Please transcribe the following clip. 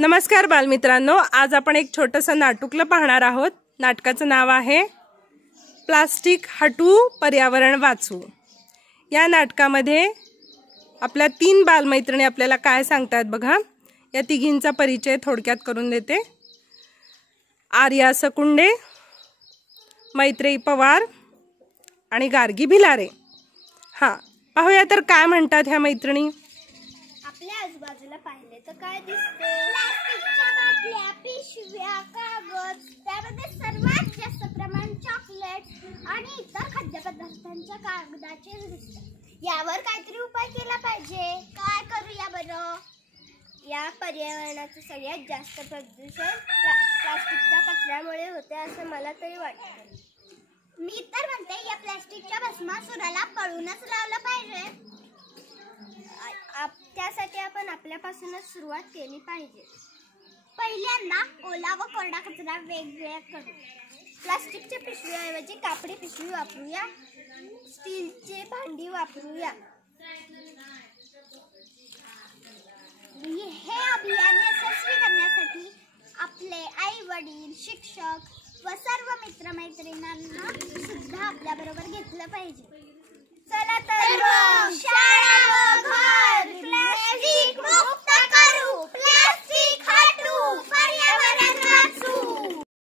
नमस्कार बालमित्रांनो, आज आपण एक छोटंसं नाटुकलं पाहणार आहोत। नाटकाचं नाव आहे प्लास्टिक हटवू पर्यावरण वाचवू। या नाटकामध्ये आपल्या 3 बालमैत्रिणी आपल्याला काय सांगतात बघा। या तिघींचा परिचय थोडक्यात करून देते। आर्या सकुंडे, मैत्रेयी पवार आणि गार्गी भिलारे। हां, पाहूया तर काय म्हणतात ह्या मैत्रिणी। आपल्या आजूबाजूला पाहिले तर काय दिसते? प्लास्टिकच्या बाटल्या, पिशव्या, कागद, त्यामध्ये सर्वात जास्त प्रमाण चॉकलेट आणि इतर खाद्यपदार्थांच्या कागदाचे दिसते। यावर काहीतरी उपाय केला पाहिजे। काय करूया बरं? या पर्यावरणाचं सगळ्यात जास्त प्रदूषण प्लास्टिकच्या कचऱ्यामुळे होते असं मला तरी वाटतं। मी तर म्हणते या प्लास्टिकच्या भस्मासुराला पळूनच लावलं पाहिजे। त्यासाठी आपण आपल्यापासूनच सुरुवात केली पाहिजे। पहिल्यांदा ओला व कोरडा कचरा वेगवेगळा करू। प्लास्टिकच्या पिशवीऐवजी कापडी पिशवी वापरूया। स्टीलचे भांडी वापरूया। हे अभियान यशस्वी करण्यासाठी आपले आई वडील, शिक्षक व सर्व मित्रमैत्रिणींना सुद्धा आपल्या बरोबर घेतलं पाहिजे। चला तर